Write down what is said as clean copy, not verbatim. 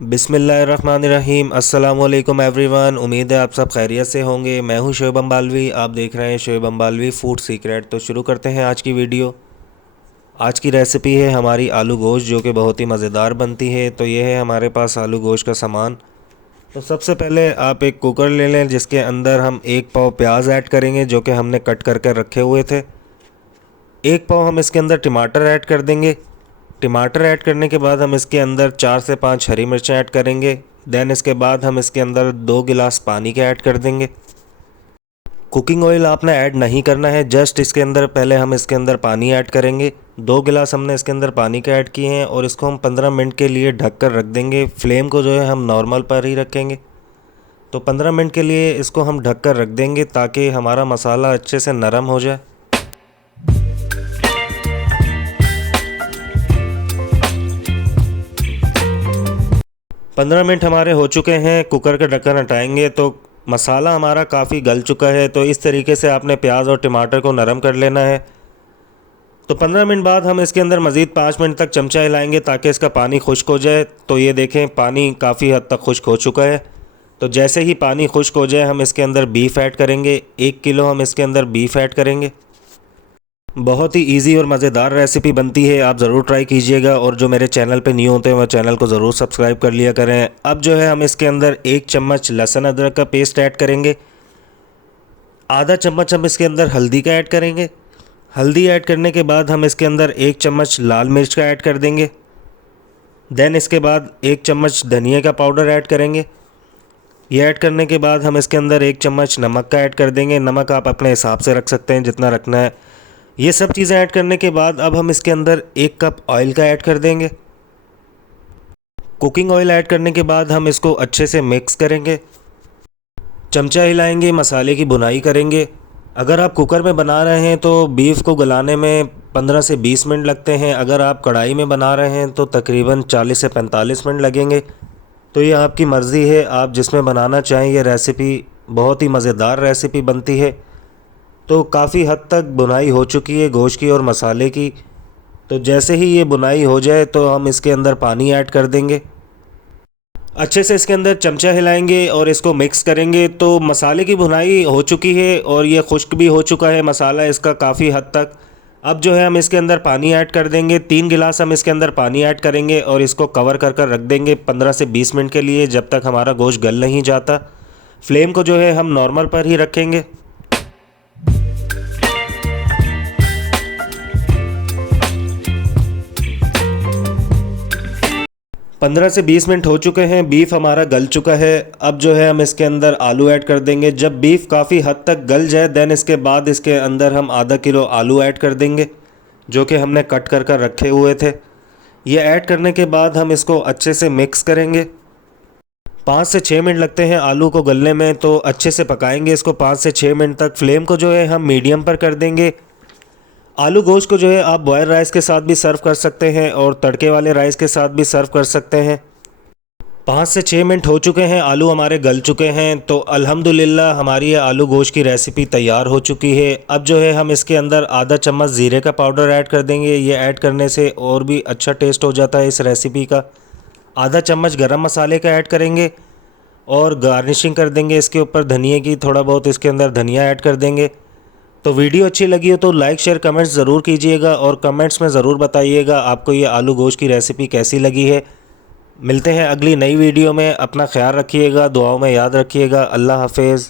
बिस्मिल्लाहिर्रहमानिर्रहीम। अस्सलामुअलैकुम एवरीवन। उम्मीद है आप सब खैरियत से होंगे। मैं हूं शोएब अम्बालवी, आप देख रहे हैं शोएब अम्बालवी फूड सीक्रेट। तो शुरू करते हैं आज की वीडियो। आज की रेसिपी है हमारी आलू गोश्त, जो कि बहुत ही मज़ेदार बनती है। तो ये है हमारे पास आलू गोश्त का सामान। तो सबसे पहले आप एक कुकर ले लें, जिसके अंदर हम 1 पाव प्याज ऐड करेंगे, जो कि हमने कट करके रखे हुए थे। 1 पाव हम इसके अंदर टमाटर ऐड कर देंगे। टमाटर ऐड करने के बाद हम इसके अंदर 4 से 5 हरी मिर्चें ऐड करेंगे। देन इसके बाद हम इसके अंदर 2 गिलास पानी के ऐड कर देंगे। कुकिंग ऑयल आपने ऐड नहीं करना है, जस्ट इसके अंदर पहले हम इसके अंदर पानी ऐड करेंगे। 2 गिलास हमने इसके अंदर पानी के ऐड किए हैं और इसको हम 15 मिनट के लिए ढक कर रख देंगे। फ्लेम को जो है हम नॉर्मल पर ही रखेंगे। तो 15 मिनट के लिए इसको हम ढक कर रख देंगे, ताकि हमारा मसाला अच्छे से नरम हो जाए। 15 मिनट हमारे हो चुके हैं। कुकर का ढक्कन हटाएंगे तो मसाला हमारा काफ़ी गल चुका है। तो इस तरीके से आपने प्याज और टमाटर को नरम कर लेना है। तो 15 मिनट बाद हम इसके अंदर मज़ीद 5 मिनट तक चमचा हिलाएंगे, ताकि इसका पानी खुश्क हो जाए। तो ये देखें, पानी काफ़ी हद तक खुश्क हो चुका है। तो जैसे ही पानी खुश्क हो जाए हम इसके अंदर बीफ ऐड करेंगे। 1 किलो हम इसके अंदर बीफ ऐड करेंगे। बहुत ही इजी और मज़ेदार रेसिपी बनती है, आप ज़रूर ट्राई कीजिएगा। और जो मेरे चैनल पे न्यू होते हैं वह चैनल को ज़रूर सब्सक्राइब कर लिया करें। अब जो है हम इसके अंदर 1 चम्मच लहसुन अदरक का पेस्ट ऐड करेंगे। आधा चम्मच हम इसके अंदर हल्दी का ऐड करेंगे। हल्दी ऐड करने के बाद हम इसके अंदर 1 चम्मच लाल मिर्च का ऐड कर देंगे। देन इसके बाद 1 चम्मच धनिया का पाउडर ऐड करेंगे। ये ऐड करने के बाद हम इसके अंदर 1 चम्मच नमक का ऐड कर देंगे। नमक आप अपने हिसाब से रख सकते हैं, जितना रखना है। ये सब चीज़ें ऐड करने के बाद अब हम इसके अंदर 1 कप ऑयल का ऐड कर देंगे। कुकिंग ऑयल ऐड करने के बाद हम इसको अच्छे से मिक्स करेंगे। चमचा हिलाएंगे, मसाले की भुनाई करेंगे। अगर आप कुकर में बना रहे हैं तो बीफ को गलाने में 15 से 20 मिनट लगते हैं। अगर आप कढ़ाई में बना रहे हैं तो तकरीबन 40 से 45 मिनट लगेंगे। तो ये आपकी मर्ज़ी है, आप जिसमें बनाना चाहें। ये रेसिपी बहुत ही मज़ेदार रेसिपी बनती है। तो काफ़ी हद तक बुनाई हो चुकी है गोश्त की और मसाले की। तो जैसे ही ये बुनाई हो जाए तो हम इसके अंदर पानी ऐड कर देंगे। अच्छे से इसके अंदर चमचा हिलाएंगे और इसको मिक्स करेंगे। तो मसाले की भुनाई हो चुकी है और ये खुश्क भी हो चुका है मसाला इसका काफ़ी हद तक। अब जो है हम इसके अंदर पानी ऐड कर देंगे। 3 गिलास हम इसके अंदर पानी ऐड करेंगे और इसको कवर कर कर रख देंगे 15 से 20 मिनट के लिए, जब तक हमारा गोश्त गल नहीं जाता। फ्लेम को जो है हम नॉर्मल पर ही रखेंगे। 15 से 20 मिनट हो चुके हैं, बीफ हमारा गल चुका है। अब जो है हम इसके अंदर आलू ऐड कर देंगे। जब बीफ काफ़ी हद तक गल जाए देन इसके बाद इसके अंदर हम आधा किलो आलू ऐड कर देंगे, जो कि हमने कट कर कर रखे हुए थे। ये ऐड करने के बाद हम इसको अच्छे से मिक्स करेंगे। 5 से 6 मिनट लगते हैं आलू को गलने में, तो अच्छे से पकाएंगे इसको 5 से 6 मिनट तक। फ्लेम को जो है हम मीडियम पर कर देंगे। आलू गोश्त को जो है आप बॉयल राइस के साथ भी सर्व कर सकते हैं और तड़के वाले राइस के साथ भी सर्व कर सकते हैं। 5 से 6 मिनट हो चुके हैं, आलू हमारे गल चुके हैं। तो अल्हम्दुलिल्लाह हमारी ये आलू गोश्त की रेसिपी तैयार हो चुकी है। अब जो है हम इसके अंदर आधा चम्मच ज़ीरे का पाउडर ऐड कर देंगे। ये ऐड करने से और भी अच्छा टेस्ट हो जाता है इस रेसिपी का। आधा चम्मच गरम मसाले का ऐड करेंगे और गार्निशिंग कर देंगे इसके ऊपर धनिए की। थोड़ा बहुत इसके अंदर धनिया ऐड कर देंगे। तो वीडियो अच्छी लगी हो तो लाइक शेयर कमेंट्स ज़रूर कीजिएगा और कमेंट्स में ज़रूर बताइएगा आपको ये आलू गोश्त की रेसिपी कैसी लगी है। मिलते हैं अगली नई वीडियो में। अपना ख्याल रखिएगा, दुआओं में याद रखिएगा। अल्लाह हाफिज़।